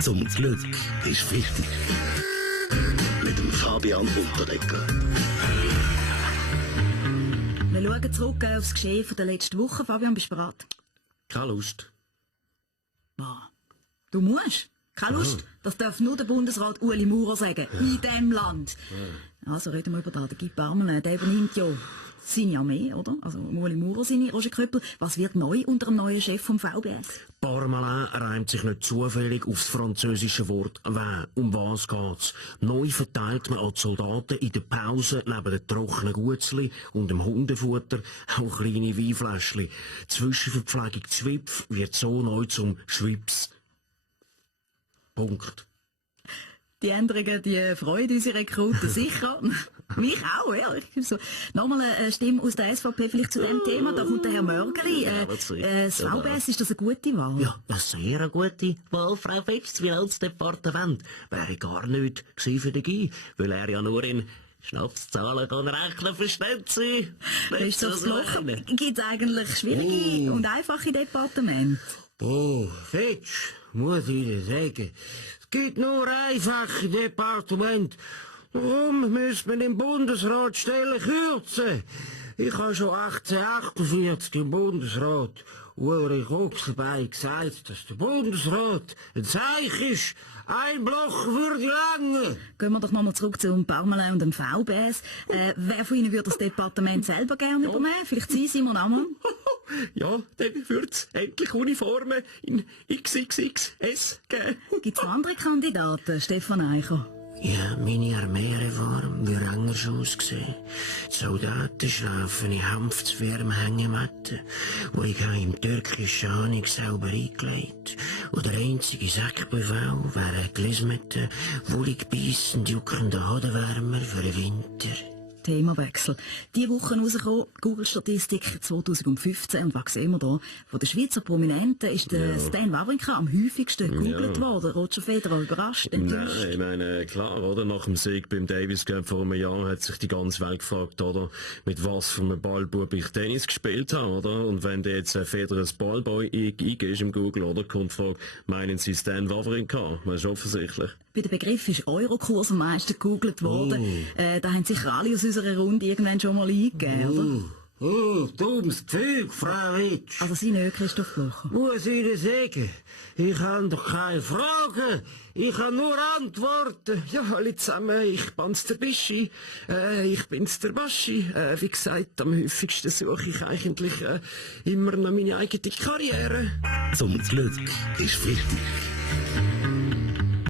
Zum Glück ist wichtig. Mit dem Fabian Unterdecker. Wir schauen zurück auf das Geschehen von der letzten Woche. Fabian, bist du bereit? Keine Lust. Du musst. Keine Lust. Das darf nur der Bundesrat Ueli Maurer sagen. In diesem Land. Also reden wir über den Guy Parmelin. Der übernimmt ja seine Armee, oder? Also Ueli Maurer seine, Roger Köppel. Was wird neu unter dem neuen Chef vom VBS? Parmelin reimt sich nicht zufällig aufs französische Wort «Wein». Um was geht's? Neu verteilt man an die Soldaten in der Pause neben den trockenen Gutzli und dem Hundefutter auch kleine Weinfläschchen. Die Zwischenverpflegung Zwipf wird so neu zum Schwips. Punkt. Die Änderungen, die freuen unsere Rekruten sicher. Mich auch, ehrlich. So. Nochmal eine Stimme aus der SVP vielleicht zu dem Thema. Da kommt der Herr Mörgeli. Das VBS, ist das eine gute Wahl? Ja, das ist sehr eine gute Wahl, Frau Fetsch. Wie als Departement wäre gar nicht gewesen für den Guy, weil er ja nur in Schnapszahlen kann rechnen, versteht Sie? Ist das Loch? Gibt es eigentlich schwierige und einfache Departemente? Oh, Fetsch, muss ich dir sagen. Es gibt nur einfache Departement. Warum müsste man im Bundesrat Stellen kürzen? Ich habe schon 1848 im Bundesrat Ulrich Ochselbein gesagt, dass der Bundesrat ein Zeichen ist. Ein Bloch würde lange. Gehen wir doch nochmal zurück zum Parmelin und dem VBS. Wer von Ihnen würde das Departement selber gerne übernehmen? Vielleicht Sie, Simon Ammann? Ja, dann würde es endlich Uniformen in XXXS geben. Gibt es noch andere Kandidaten, Stefan Eicher? Ja, meine Armeereform würde anders aussehen. Die Soldaten schlafen in hanfzwarmen Hängematten, und ich habe im türkischen Honig sauber eingelegt. Und der einzige Sackbefehl wäre ein gelismeter, wollig beissend juckender Hodenwärmer für den Winter. Themawechsel. Diese Woche rausgekommen, Google-Statistik 2015. Und was sehen wir da? Von den Schweizer Prominenten ist der Stan Wawrinka am häufigsten gegoogelt worden. Roger Federer überrascht, enttäuscht. Nein, ich meine, klar, oder? Nach dem Sieg beim Davis Cup vor einem Jahr hat sich die ganze Welt gefragt, oder? Mit was für einem Ballbub ich Tennis gespielt habe, oder? Und wenn du jetzt Federer Ballboy eingehst im Google, oder? Kommt die Frage, meinen Sie Stan Wawrinka? Das ist offensichtlich. Bei dem Begriff ist Eurokurs am meisten gegoogelt worden. Da haben sicher alle aus unserer Runde irgendwann schon mal eingegeben, oder? Dummes Zeug, Frau Witsch. Also Sie nicht, Christoph Blocher. Muss ich dir sagen, ich habe doch keine Fragen, ich habe nur Antworten. Ja, alle zusammen, ich bin's der Bischi, ich bin's der Baschi. Wie gesagt, am häufigsten suche ich eigentlich immer noch meine eigene Karriere. Zum Glück ist wichtig.